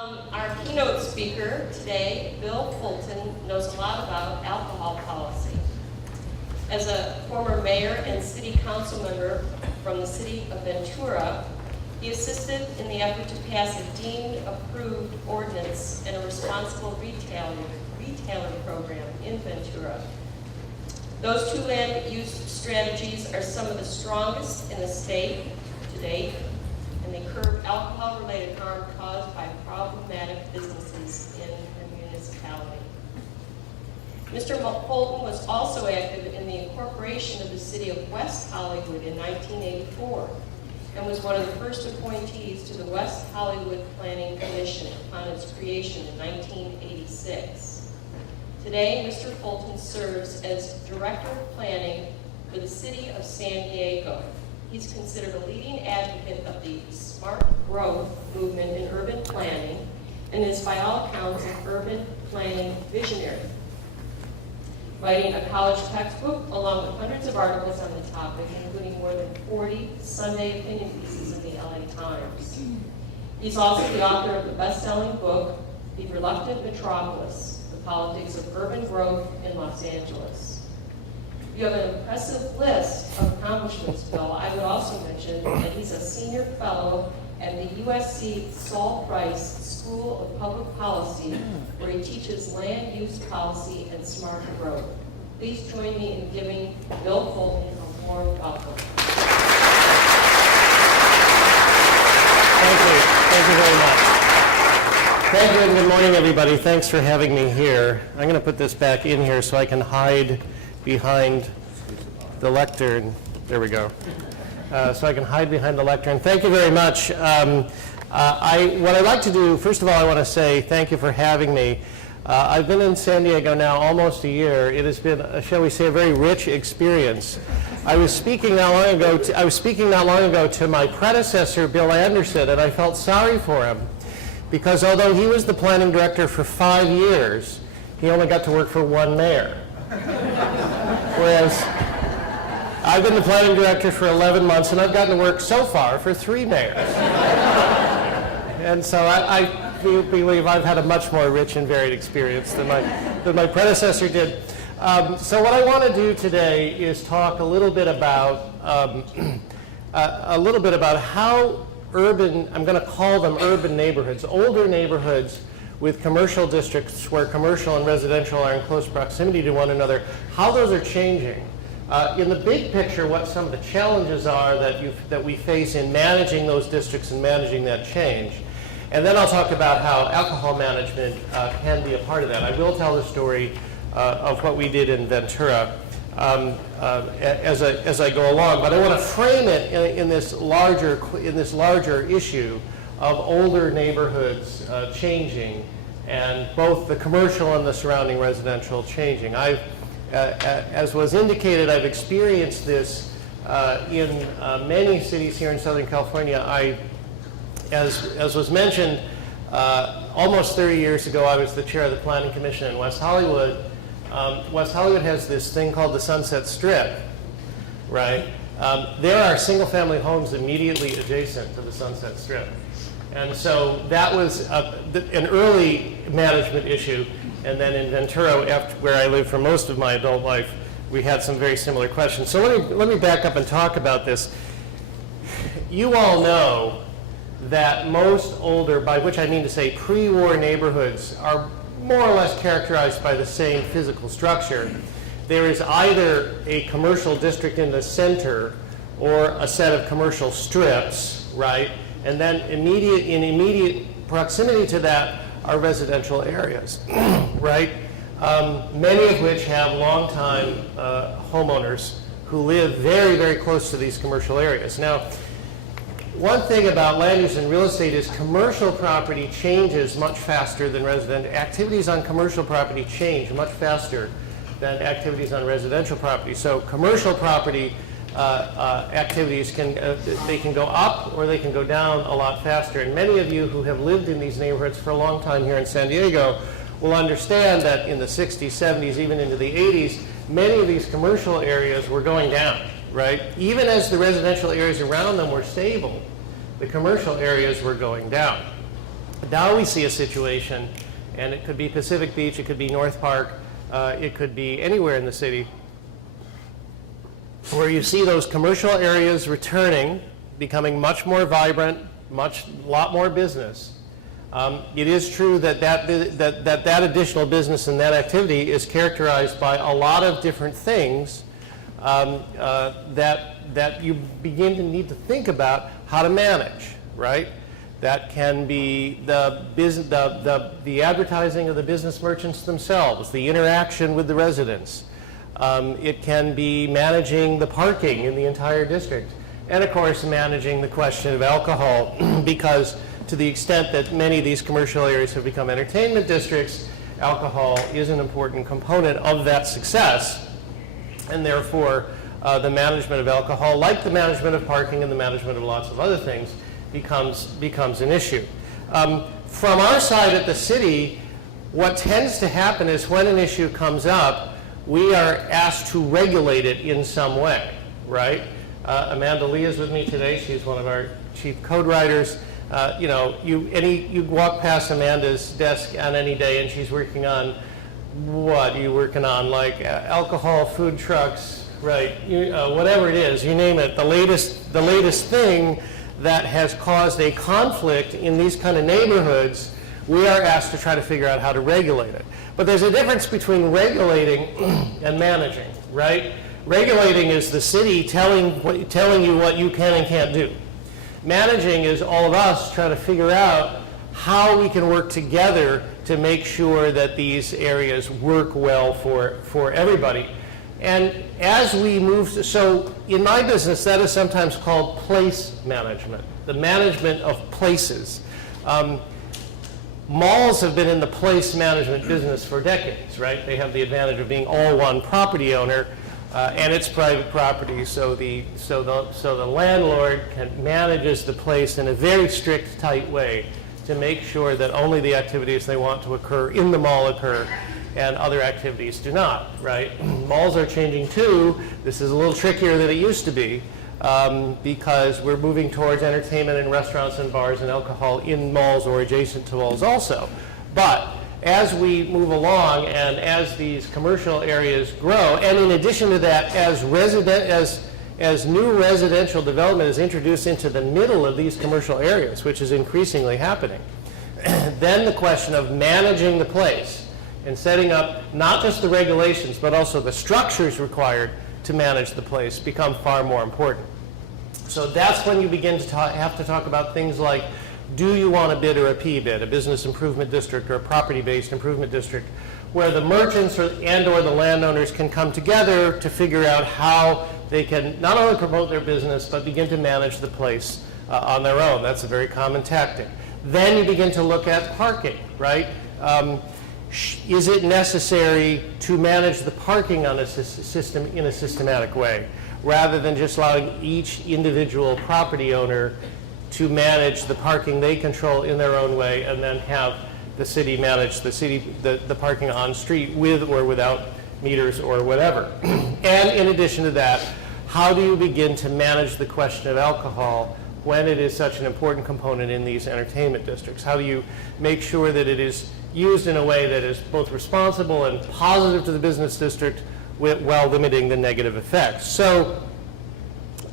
Our keynote speaker today, Bill Fulton, knows a lot about alcohol policy. As a former mayor and city council member from the city of Ventura, he assisted in the effort to pass a dean-approved ordinance and a responsible retailer program in Ventura. Those two land use strategies are some of the strongest in the state to date, and they curb alcohol-related harm caused by problematic businesses in the municipality. Mr. Fulton was also active in the incorporation of the city of West Hollywood in 1984 and was one of the first appointees to the West Hollywood Planning Commission upon its creation in 1986. Today, Mr. Fulton serves as Director of Planning for the City of San Diego. He's considered a leading advocate of the smart growth movement in urban planning and is, by all accounts, an urban planning visionary, writing a college textbook along with hundreds of articles on the topic, including more than 40 Sunday opinion pieces in the LA Times. He's also the author of the best-selling book, The Reluctant Metropolis, The Politics of Urban Growth in Los Angeles. You have an impressive list of accomplishments, Bill. I would also mention that he's a senior fellow at the USC Saul Price School of Public Policy, where he teaches land use policy and smart growth. Please join me in giving Bill Fulton a warm welcome. Thank you. Thank you very much. Thank you, and good morning, everybody. Thanks for having me here. I'm going to put this back in here so I can hide behind the lectern. There we go. So I can hide behind the lectern. Thank you very much. What I'd like to do, first of all, I want to say thank you for having me. I've been in San Diego now almost a year. It has been, shall we say, a very rich experience. I was speaking not long ago to my predecessor, Bill Anderson, and I felt sorry for him because although he was the planning director for 5 years, he only got to work for one mayor. Whereas I've been the planning director for 11 months, and I've gotten to work so far for 3 mayors. And so I believe I've had a much more rich and varied experience than my predecessor did. So what I want to do today is talk a little bit about how urban, I'm going to call them urban neighborhoods, older neighborhoods with commercial districts where commercial and residential are in close proximity to one another, how those are changing. In the big picture, what some of the challenges are that we face in managing those districts and managing that change. And then I'll talk about how alcohol management can be a part of that. I will tell the story of what we did in Ventura as I go along, but I want to frame it in this larger issue of older neighborhoods changing, and both the commercial and the surrounding residential changing. As was indicated, I've experienced this in many cities here in Southern California. As was mentioned, almost 30 years ago, I was the chair of the Planning Commission in West Hollywood. West Hollywood has this thing called the Sunset Strip, right? There are single-family homes immediately adjacent to the Sunset Strip. And so that was an early management issue. And then in Ventura, where I lived for most of my adult life, we had some very similar questions. So let me back up and talk about this. You all know that most older, by which I mean to say pre-war neighborhoods, are more or less characterized by the same physical structure. There is either a commercial district in the center or a set of commercial strips, right? And then in immediate proximity to that are residential areas, right? Many of which have long-time homeowners who live very, very close to these commercial areas. Now, one thing about land use and real estate is commercial property changes much faster than residential. Activities on commercial property change much faster than activities on residential property. So commercial property activities can go up or they can go down a lot faster. And many of you who have lived in these neighborhoods for a long time here in San Diego will understand that in the 60s, 70s, even into the 80s, many of these commercial areas were going down, right? Even as the residential areas around them were stable, the commercial areas were going down. Now we see a situation, and it could be Pacific Beach, it could be North Park, it could be anywhere in the city, where you see those commercial areas returning, becoming much more vibrant, lot more business. It is true that that additional business and that activity is characterized by a lot of different things that you begin to need to think about how to manage, right? That can be the advertising of the business merchants themselves, the interaction with the residents. It can be managing the parking in the entire district. And of course, managing the question of alcohol, because to the extent that many of these commercial areas have become entertainment districts, alcohol is an important component of that success. And therefore, the management of alcohol, like the management of parking and the management of lots of other things, becomes an issue. From our side at the city, what tends to happen is when an issue comes up, we are asked to regulate it in some way, right? Amanda Lee is with me today. She's one of our chief code writers. You walk past Amanda's desk on any day and she's working on, what are you working on? Like alcohol, food trucks, right? Whatever it is, you name it. The latest thing that has caused a conflict in these kind of neighborhoods, we are asked to try to figure out how to regulate it. But there's a difference between regulating and managing, right? Regulating is the city telling you what you can and can't do. Managing is all of us trying to figure out how we can work together to make sure that these areas work well for everybody. And as we move, so in my business, that is sometimes called place management, the management of places. Malls have been in the place management business for decades, right? They have the advantage of being all one property owner, and it's private property, so the landlord manages the place in a very strict, tight way to make sure that only the activities they want to occur in the mall occur, and other activities do not, right? Malls are changing too. This is a little trickier than it used to be because we're moving towards entertainment and restaurants and bars and alcohol in malls or adjacent to malls also. But as we move along and as these commercial areas grow, and in addition to that, as new residential development is introduced into the middle of these commercial areas, which is increasingly happening, then the question of managing the place and setting up not just the regulations, but also the structures required to manage the place become far more important. So that's when you begin to have to talk about things like, do you want a BID or a P-BID, a business improvement district or a property-based improvement district, where the merchants and or the landowners can come together to figure out how they can not only promote their business, but begin to manage the place on their own. That's a very common tactic. Then you begin to look at parking, right? Is it necessary to manage the parking on a system in a systematic way, rather than just allowing each individual property owner to manage the parking they control in their own way, and then have the city manage the parking on street with or without meters or whatever. And in addition to that, how do you begin to manage the question of alcohol when it is such an important component in these entertainment districts? How do you make sure that it is used in a way that is both responsible and positive to the business district while limiting the negative effects? So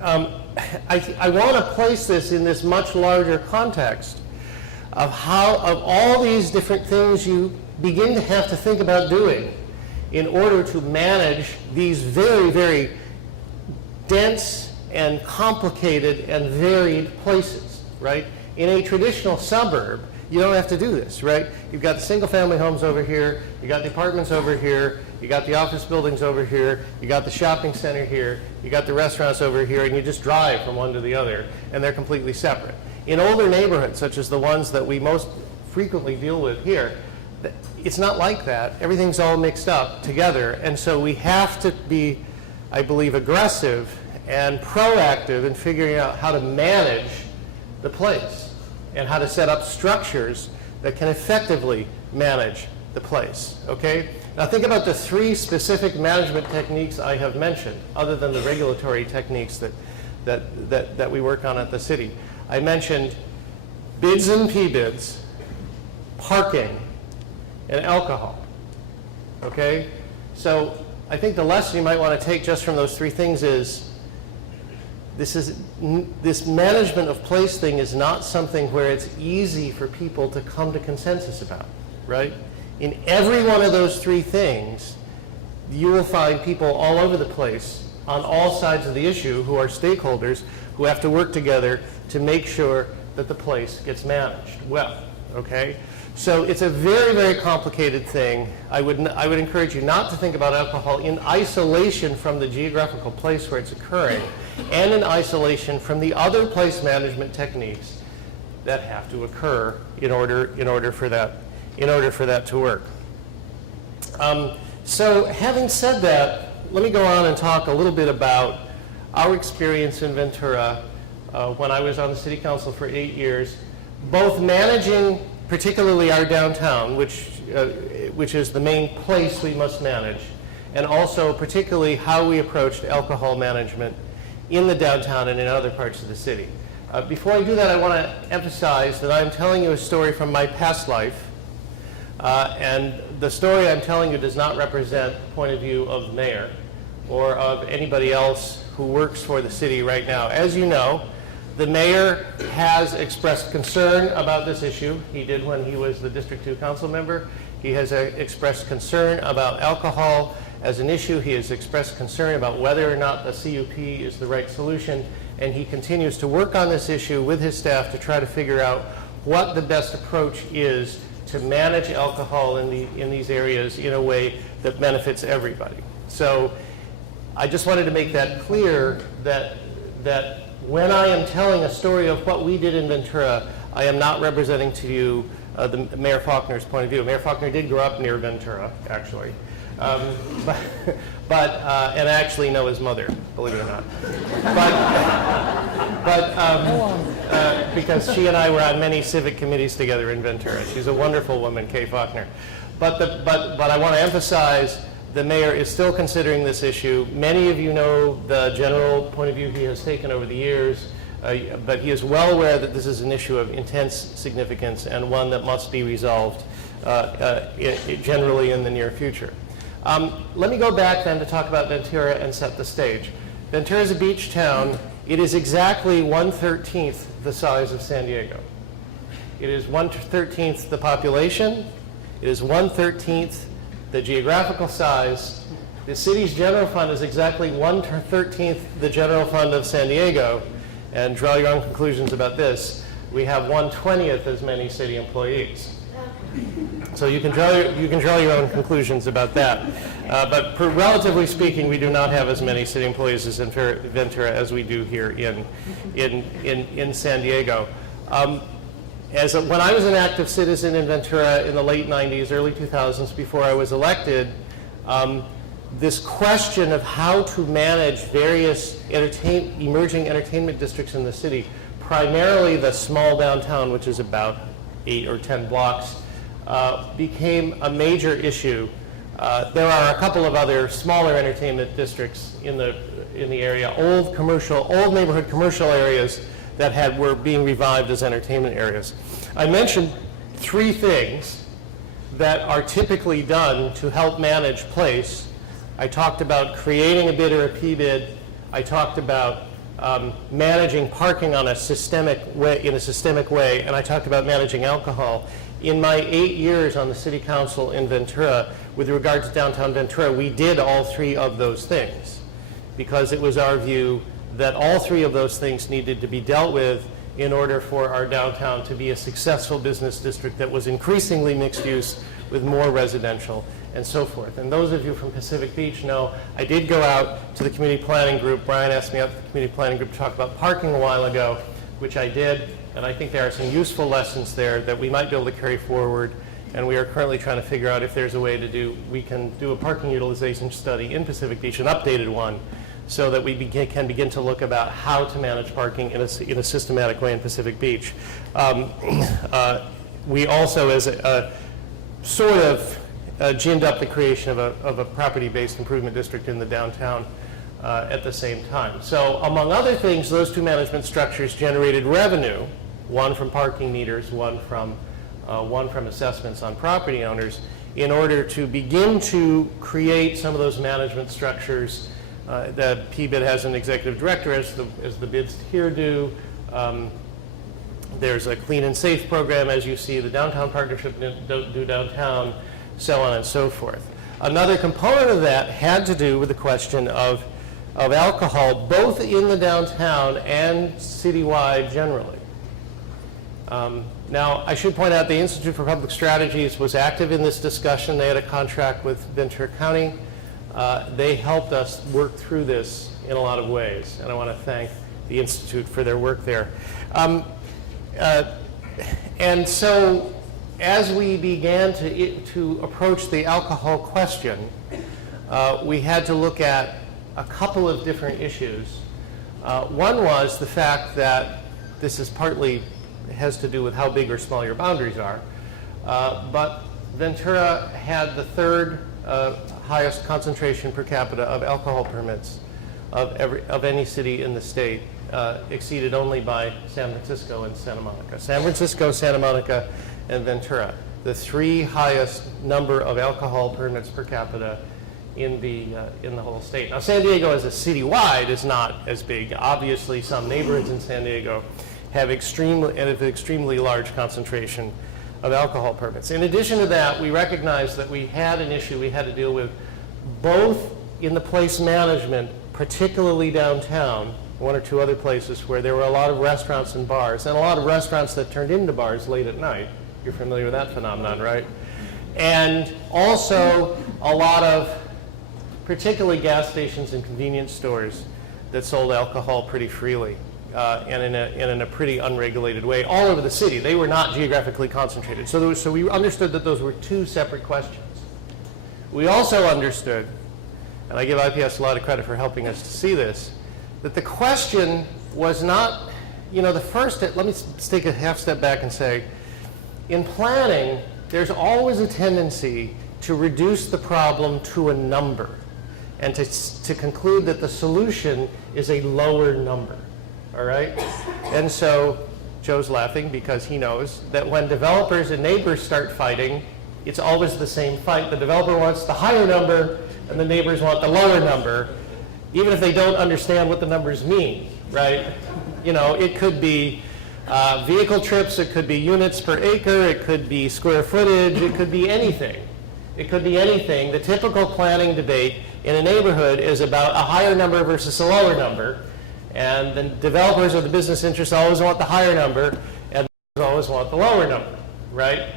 I want to place this in this much larger context of all these different things you begin to have to think about doing in order to manage these very, very dense and complicated and varied places, right? In a traditional suburb, you don't have to do this, right? You've got the single-family homes over here, you got the apartments over here, you got the office buildings over here, you got the shopping center here, you got the restaurants over here, and you just drive from one to the other, and they're completely separate. In older neighborhoods, such as the ones that we most frequently deal with here, it's not like that. Everything's all mixed up together, and so we have to be, I believe, aggressive and proactive in figuring out how to manage the place and how to set up structures that can effectively manage the place, okay? Now think about the three specific management techniques I have mentioned, other than the regulatory techniques that we work on at the city. I mentioned bids and P-bids, parking, and alcohol. Okay? So I think the lesson you might want to take just from those three things is this management of place thing is not something where it's easy for people to come to consensus about, right? In every one of those three things, you will find people all over the place on all sides of the issue who are stakeholders who have to work together to make sure that the place gets managed well, okay? So it's a very, very complicated thing. I would encourage you not to think about alcohol in isolation from the geographical place where it's occurring and in isolation from the other place management techniques that have to occur in order for that to work. So having said that, let me go on and talk a little bit about our experience in Ventura when I was on the City Council for 8 years, both managing particularly our downtown, which is the main place we must manage, and also particularly how we approached alcohol management in the downtown and in other parts of the city. Before I do that, I want to emphasize that I'm telling you a story from my past life, and the story I'm telling you does not represent the point of view of the mayor or of anybody else who works for the city right now. As you know, the mayor has expressed concern about this issue. He did when he was the District 2 council member. He has expressed concern about alcohol as an issue. He has expressed concern about whether or not the CUP is the right solution, and he continues to work on this issue with his staff to try to figure out what the best approach is to manage alcohol in these areas in a way that benefits everybody. So I just wanted to make that clear that when I am telling a story of what we did in Ventura, I am not representing to you the Mayor Faulkner's point of view. Mayor Faulkner did grow up near Ventura, actually, and I actually know his mother, believe it or not. Because she and I were on many civic committees together in Ventura. She's a wonderful woman, Kay Faulkner. But I want to emphasize the mayor is still considering this issue. Many of you know the general point of view he has taken over the years, but he is well aware that this is an issue of intense significance and one that must be resolved generally in the near future. Let me go back then to talk about Ventura and set the stage. Ventura is a beach town. It is exactly 1/13 the size of San Diego. It is 1/13 the population. It is 1/13 the geographical size. The city's general fund is exactly 1/13 the general fund of San Diego, and draw your own conclusions about this. We have 1/20 as many city employees. So you can draw your own conclusions about that. But relatively speaking, we do not have as many city employees as in Ventura as we do here in San Diego. When I was an active citizen in Ventura in the late 90s, early 2000s, before I was elected, this question of how to manage various emerging entertainment districts in the city, primarily the small downtown, which is about 8 or 10 blocks, became a major issue. There are a couple of other smaller entertainment districts in the area, old neighborhood commercial areas that were being revived as entertainment areas. I mentioned three things that are typically done to help manage place. I talked about creating a bid or a P-bid. I talked about managing parking in a systemic way, and I talked about managing alcohol. In my 8 years on the City Council in Ventura, with regard to downtown Ventura, we did all three of those things because it was our view that all three of those things needed to be dealt with in order for our downtown to be a successful business district that was increasingly mixed use with more residential and so forth. And those of you from Pacific Beach know I did go out to the community planning group. Brian asked me out to the community planning group to talk about parking a while ago, which I did, and I think there are some useful lessons there that we might be able to carry forward, and we are currently trying to figure out if there's a way we can do a parking utilization study in Pacific Beach, an updated one, so that we can begin to look about how to manage parking in a systematic way in Pacific Beach. We also, as a sort of ginned up the creation of a property-based improvement district in the downtown at the same time. So among other things, those two management structures generated revenue, one from parking meters, one from one from assessments on property owners, in order to begin to create some of those management structures that PBID has an executive director, as the bids here do. There's a clean and safe program, as you see, the downtown partnership do downtown, so on and so forth. Another component of that had to do with the question of alcohol, both in the downtown and citywide generally. Now, I should point out the Institute for Public Strategies was active in this discussion. They had a contract with Ventura County. They helped us work through this in a lot of ways, and I want to thank the Institute for their work there. And so, as we began to approach the alcohol question, we had to look at a couple of different issues. One was the fact that this is partly has to do with how big or small your boundaries are, but Ventura had the third highest concentration per capita of alcohol permits of any city in the state, exceeded only by San Francisco and Santa Monica. San Francisco, Santa Monica, and Ventura, the three highest number of alcohol permits per capita in the whole state. Now, San Diego as a citywide is not as big. Obviously, some neighborhoods in San Diego have extremely large concentration of alcohol permits. In addition to that, we recognized that we had an issue we had to deal with both in the place management, particularly downtown, one or two other places where there were a lot of restaurants and bars, and a lot of restaurants that turned into bars late at night. You're familiar with that phenomenon, right? And also a lot of particularly gas stations and convenience stores that sold alcohol pretty freely and in a pretty unregulated way all over the city. They were not geographically concentrated. So we understood that those were two separate questions. We also understood, and I give IPS a lot of credit for helping us to see this, that the question was not, the first, let me take a half step back and say, in planning, there's always a tendency to reduce the problem to a number and to conclude that the solution is a lower number, all right? And so Joe's laughing because he knows that when developers and neighbors start fighting, it's always the same fight. The developer wants the higher number and the neighbors want the lower number, even if they don't understand what the numbers mean, right? It could be vehicle trips, it could be units per acre, it could be square footage, it could be anything. It could be anything. The typical planning debate in a neighborhood is about a higher number versus a lower number, and the developers or the business interests always want the higher number, and they always want the lower number, right?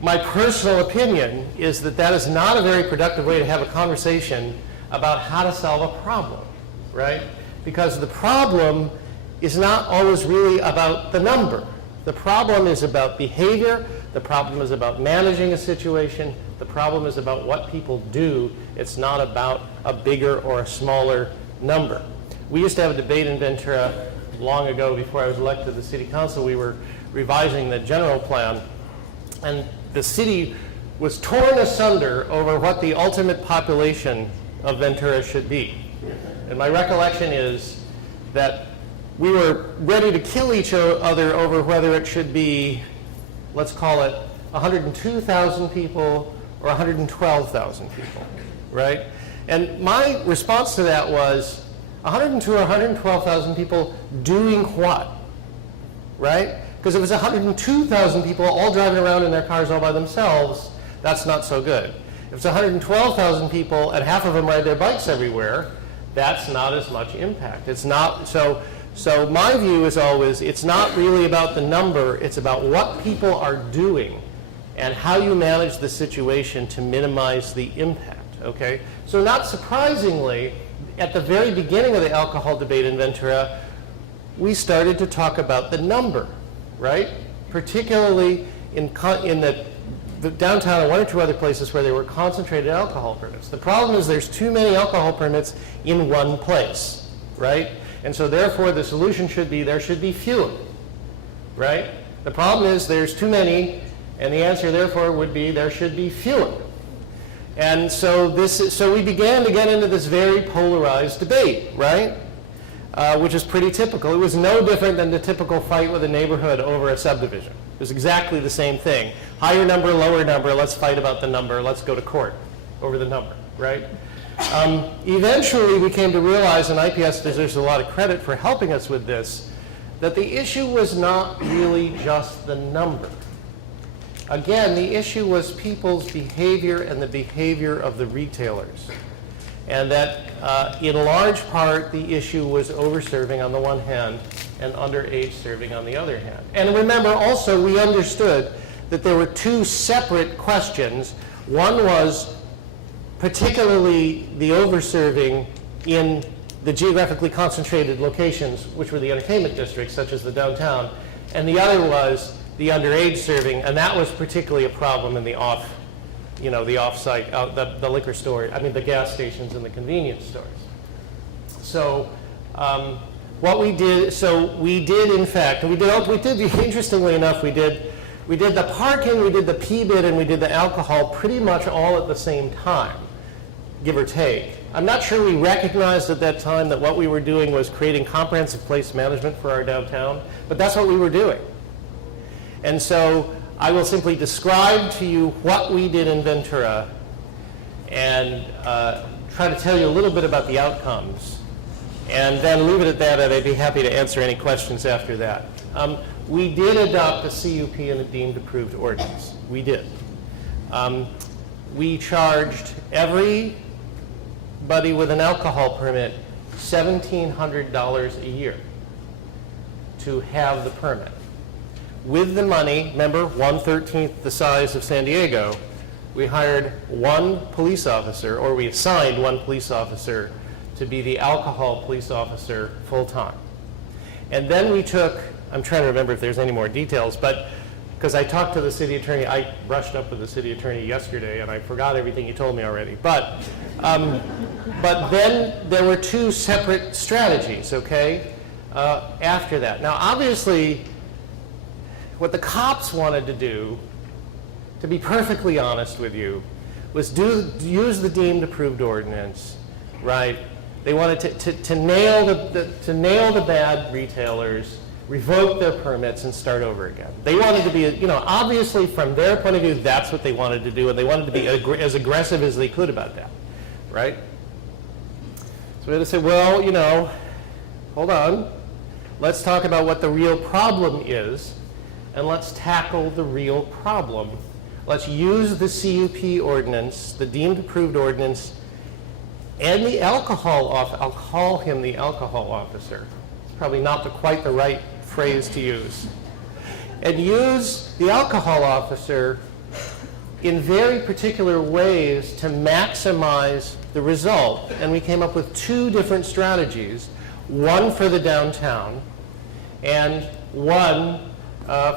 My personal opinion is that that is not a very productive way to have a conversation about how to solve a problem, right? Because the problem is not always really about the number. The problem is about behavior. The problem is about managing a situation. The problem is about what people do. It's not about a bigger or a smaller number. We used to have a debate in Ventura long ago before I was elected to the city council. We were revising the general plan, and the city was torn asunder over what the ultimate population of Ventura should be. And my recollection is that we were ready to kill each other over whether it should be, let's call it 102,000 people or 112,000 people, right? And my response to that was 102 or 112,000 people doing what, right? Because if it's 102,000 people all driving around in their cars all by themselves, that's not so good. If it's 112,000 people and half of them ride their bikes everywhere, that's not as much impact. It's not, so my view is always, it's not really about the number, it's about what people are doing and how you manage the situation to minimize the impact, okay? So not surprisingly, at the very beginning of the alcohol debate in Ventura, we started to talk about the number, right? Particularly in the downtown and one or two other places where there were concentrated alcohol permits. The problem is there's too many alcohol permits in one place, right? And so therefore the solution should be there should be fewer, right? The problem is there's too many, and the answer therefore would be there should be fewer. And so we began to get into this very polarized debate, right? which is pretty typical. It was no different than the typical fight with a neighborhood over a subdivision. It was exactly the same thing. Higher number, lower number, let's fight about the number, let's go to court over the number, right? Eventually, we came to realize, and IPS deserves a lot of credit for helping us with this, that the issue was not really just the number. Again, the issue was people's behavior and the behavior of the retailers. And that in large part, the issue was over-serving on the one hand and underage serving on the other hand. And remember also, we understood that there were two separate questions. One was particularly the over-serving in the geographically concentrated locations, which were the entertainment districts, such as the downtown, and the other was the underage serving, and that was particularly a problem in the off-site, the liquor store, the gas stations and the convenience stores. So what we did, in fact, interestingly enough, we did the parking, we did the P-bid, and we did the alcohol pretty much all at the same time, give or take. I'm not sure we recognized at that time that what we were doing was creating comprehensive place management for our downtown, but that's what we were doing. And so I will simply describe to you what we did in Ventura and try to tell you a little bit about the outcomes, and then leave it at that, and I'd be happy to answer any questions after that. We did adopt a CUP and a deemed approved ordinance. We did. We charged everybody with an alcohol permit $1,700 a year to have the permit. With the money, remember, 1/13 the size of San Diego, we hired one police officer, or we assigned one police officer to be the alcohol police officer full-time. And then we took, I'm trying to remember if there's any more details, but because I talked to the city attorney, I brushed up with the city attorney yesterday and I forgot everything he told me already. But then there were two separate strategies, okay, after that. Now, obviously, what the cops wanted to do, to be perfectly honest with you, was use the deemed approved ordinance, right? They wanted to nail the bad retailers, revoke their permits, and start over again. They wanted to be, obviously from their point of view, that's what they wanted to do, and they wanted to be as aggressive as they could about that, right? So we had to say, well, hold on. Let's talk about what the real problem is, and let's tackle the real problem. Let's use the CUP ordinance, the deemed approved ordinance, and the alcohol I'll call him the alcohol officer. It's probably not quite the right phrase to use. And use the alcohol officer in very particular ways to maximize the result. And we came up with two different strategies, one for the downtown and one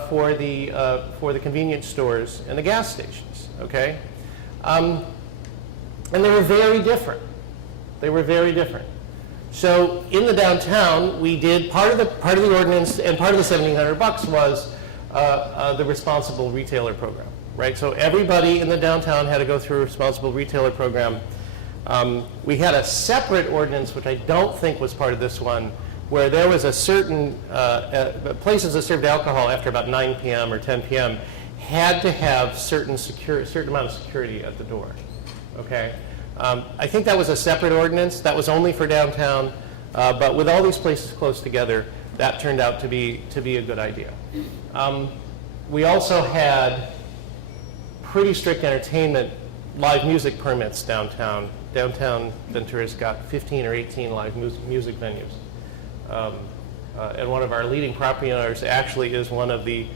for the convenience stores and the gas stations, okay? And they were very different. They were very different. So in the downtown, we did part of the ordinance, and part of the $1,700 was the responsible retailer program, right? So everybody in the downtown had to go through a responsible retailer program. We had a separate ordinance, which I don't think was part of this one, where there was a certain places that served alcohol after about 9 p.m. or 10 p.m. had to have certain amount of security at the door. Okay, I think that was a separate ordinance. That was only for downtown, but with all these places close together, that turned out to be a good idea. We also had pretty strict entertainment live music permits downtown. Downtown Ventura's got 15 or 18 live music venues. And one of our leading property owners actually is one of the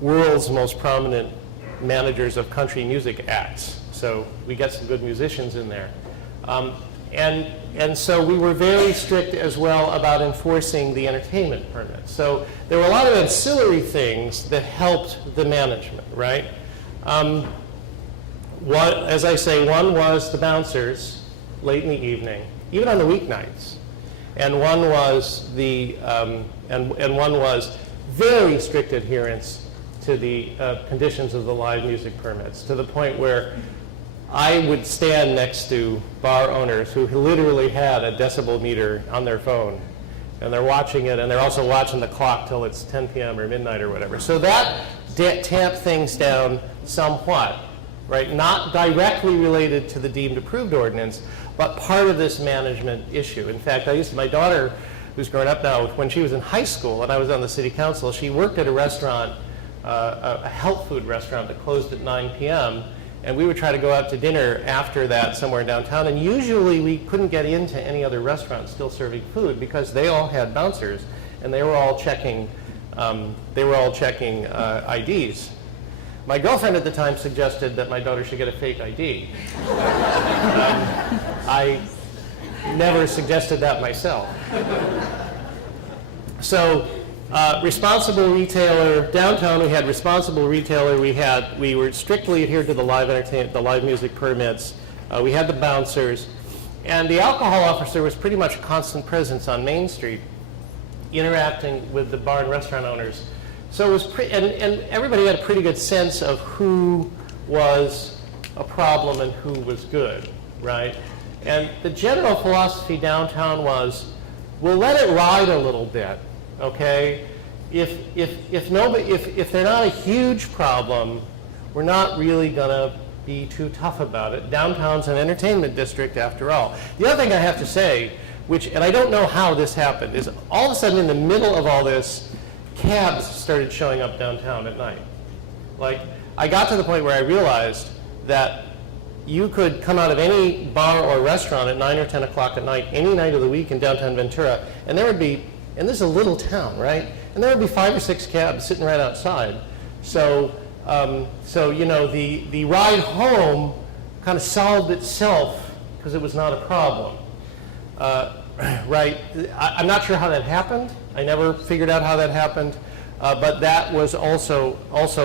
world's most prominent managers of country music acts. So we get some good musicians in there. And so we were very strict as well about enforcing the entertainment permits. So there were a lot of ancillary things that helped the management, right? As I say, one was the bouncers late in the evening, even on the weeknights. And one was one was very strict adherence to the conditions of the live music permits, to the point where I would stand next to bar owners who literally had a decibel meter on their phone And they're watching it, and they're also watching the clock till it's 10 p.m. or midnight or whatever. So that tamped things down somewhat, right? Not directly related to the deemed approved ordinance, but part of this management issue. In fact, my daughter, who's grown up now, when she was in high school and I was on the city council, she worked at a restaurant, a health food restaurant that closed at 9 p.m. And we would try to go out to dinner after that somewhere downtown, and usually we couldn't get into any other restaurant still serving food because they all had bouncers and they were all checking IDs. My girlfriend at the time suggested that my daughter should get a fake ID. I never suggested that myself. So responsible retailer, downtown we had responsible retailer, we were strictly adhered to the live entertainment, the live music permits, we had the bouncers, and the alcohol officer was pretty much a constant presence on Main Street, interacting with the bar and restaurant owners. So it was and everybody had a pretty good sense of who was a problem and who was good, right? And the general philosophy downtown was, we'll let it ride a little bit, okay? If they're not a huge problem, we're not really gonna be too tough about it. Downtown's an entertainment district after all. The other thing I have to say, and I don't know how this happened, is all of a sudden in the middle of all this, cabs started showing up downtown at night. Like, I got to the point where I realized that you could come out of any bar or restaurant at 9 or 10 o'clock at night, any night of the week in downtown Ventura, and there would be, and this is a little town, right? And there would be 5 or 6 cabs sitting right outside. So, you know, the ride home kind of solved itself because it was not a problem, right? I'm not sure how that happened. I never figured out how that happened, but that was also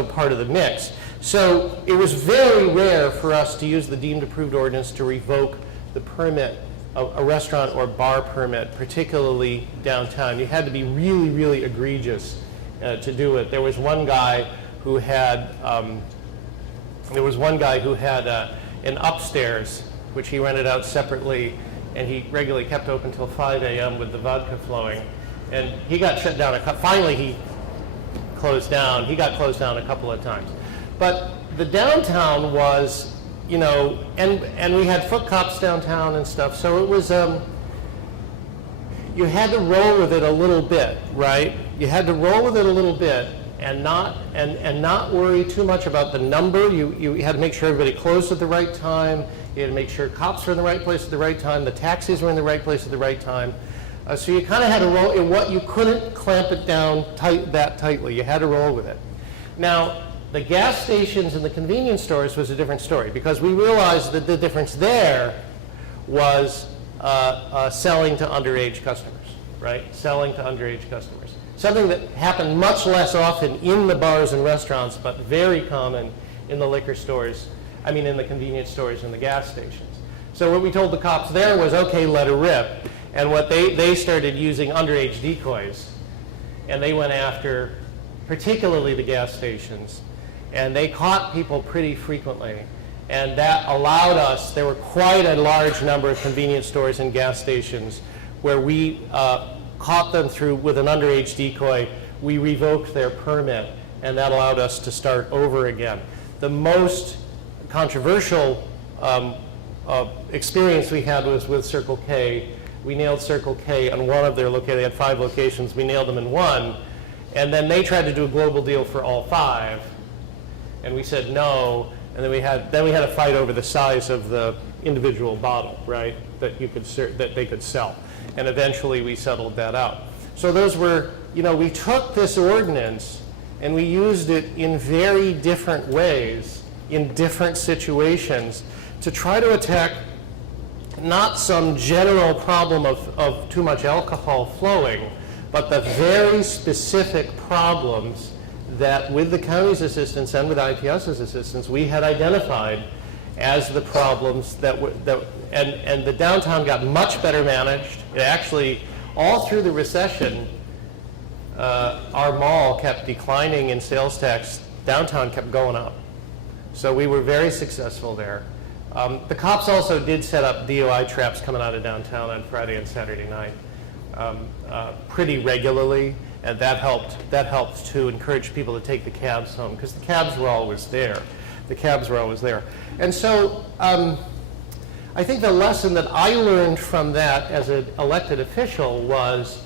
part of the mix. So it was very rare for us to use the deemed approved ordinance to revoke the permit, a restaurant or bar permit, particularly downtown. You had to be really, really egregious to do it. There was one guy who had an upstairs, which he rented out separately, and he regularly kept open till 5 a.m. with the vodka flowing. And he got shut down. Finally, he closed down. He got closed down a couple of times. But the downtown was, you know, and we had foot cops downtown and stuff. So it was, you had to roll with it a little bit, right? You had to roll with it a little bit and not worry too much about the number. You had to make sure everybody closed at the right time. You had to make sure cops were in the right place at the right time. The taxis were in the right place at the right time. So you kind of had to roll in what you couldn't clamp it down that tightly. You had to roll with it. Now, the gas stations and the convenience stores was a different story because we realized that the difference there was selling to underage customers, right? Selling to underage customers. Something that happened much less often in the bars and restaurants, but very common in the liquor stores, in the convenience stores and the gas stations. So what we told the cops there was, okay, let it rip. And what they started using underage decoys, and they went after particularly the gas stations, and they caught people pretty frequently, and that allowed us, there were quite a large number of convenience stores and gas stations where we caught them with an underage decoy. We revoked their permit, and that allowed us to start over again. The most controversial experience we had was with Circle K. We nailed Circle K on one of their locations. They had 5 locations. We nailed them in one. And then they tried to do a global deal for all 5. And we said no. And then we had a fight over the size of the individual bottle, right, that they could sell. And eventually we settled that out. So those were, we took this ordinance and we used it in very different ways, in different situations, to try to attack not some general problem of too much alcohol flowing, but the very specific problems that with the county's assistance and with IPS's assistance, we had identified as the problems and the downtown got much better managed. It actually, all through the recession, our mall kept declining in sales tax. Downtown kept going up. So we were very successful there. The cops also did set up DOI traps coming out of downtown on Friday and Saturday night. pretty regularly, and that helped to encourage people to take the cabs home, because the cabs were always there. And so I think the lesson that I learned from that as an elected official was,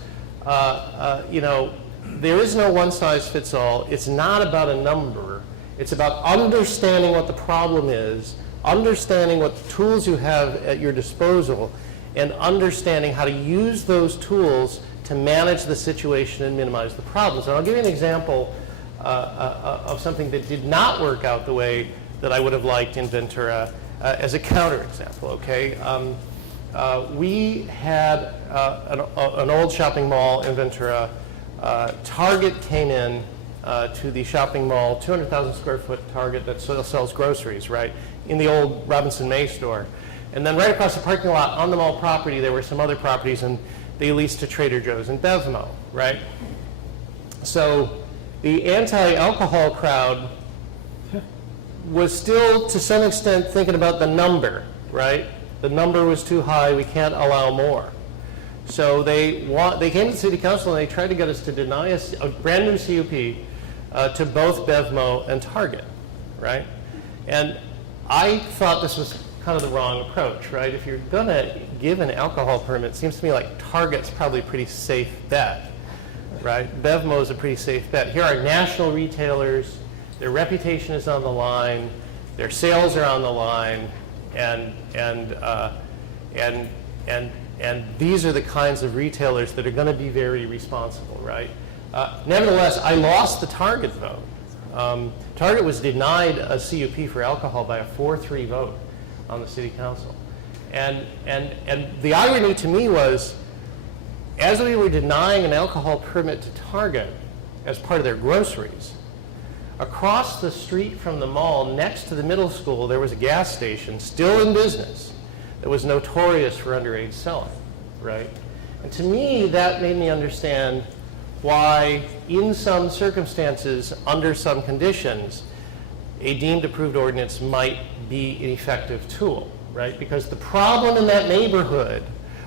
there is no one size fits all. It's not about a number. It's about understanding what the problem is, understanding what tools you have at your disposal, and understanding how to use those tools to manage the situation and minimize the problems. And I'll give you an example of something that did not work out the way that I would have liked in Ventura as a counterexample, okay? We had an old shopping mall in Ventura. Target came in to the shopping mall, 200,000 square foot Target that sells groceries, right, in the old Robinson May store. And then right across the parking lot on the mall property, there were some other properties, and they leased to Trader Joe's and Bevmo, right? So the anti-alcohol crowd was still, to some extent, thinking about the number, right? The number was too high, we can't allow more. So they came to the city council and they tried to get us to deny us a brand new CUP to both Bevmo and Target, right? And I thought this was kind of the wrong approach, right? If you're going to give an alcohol permit, it seems to me like Target's probably a pretty safe bet, right? Bevmo is a pretty safe bet. Here are national retailers, their reputation is on the line, their sales are on the line, and these are the kinds of retailers that are going to be very responsible, right? Nevertheless, I lost the Target vote. Target was denied a CUP for alcohol by a 4-3 vote on the city council. And the irony to me was, as we were denying an alcohol permit to Target as part of their groceries, across the street from the mall next to the middle school, there was a gas station still in business that was notorious for underage selling, right? And to me, that made me understand why, in some circumstances, under some conditions, a deemed approved ordinance might be an effective tool, right? Because the problem in that neighborhood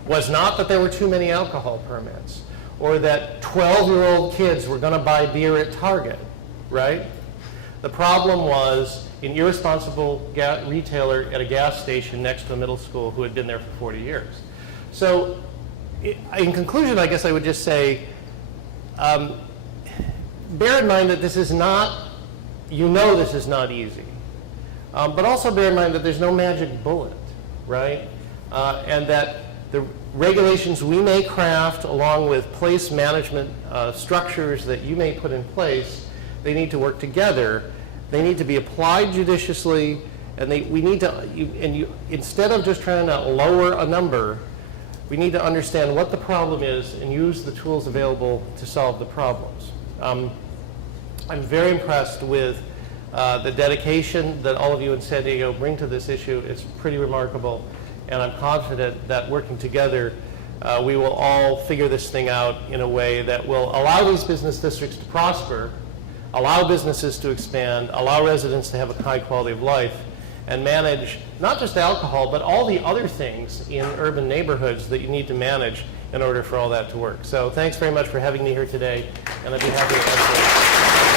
was not that there were too many alcohol permits or that 12-year-old kids were going to buy beer at Target, right? The problem was an irresponsible retailer at a gas station next to a middle school who had been there for 40 years. So in conclusion, I guess I would just say, bear in mind that this is not, this is not easy. But also bear in mind that there's no magic bullet, right? And that the regulations we may craft along with place management structures that you may put in place, they need to work together. They need to be applied judiciously, and we need to, instead of just trying to lower a number, we need to understand what the problem is and use the tools available to solve the problems. I'm very impressed with the dedication that all of you in San Diego bring to this issue. It's pretty remarkable, and I'm confident that working together, we will all figure this thing out in a way that will allow these business districts to prosper, allow businesses to expand, allow residents to have a high quality of life, and manage not just alcohol, but all the other things in urban neighborhoods that you need to manage in order for all that to work. So thanks very much for having me here today, and I'd be happy to answer.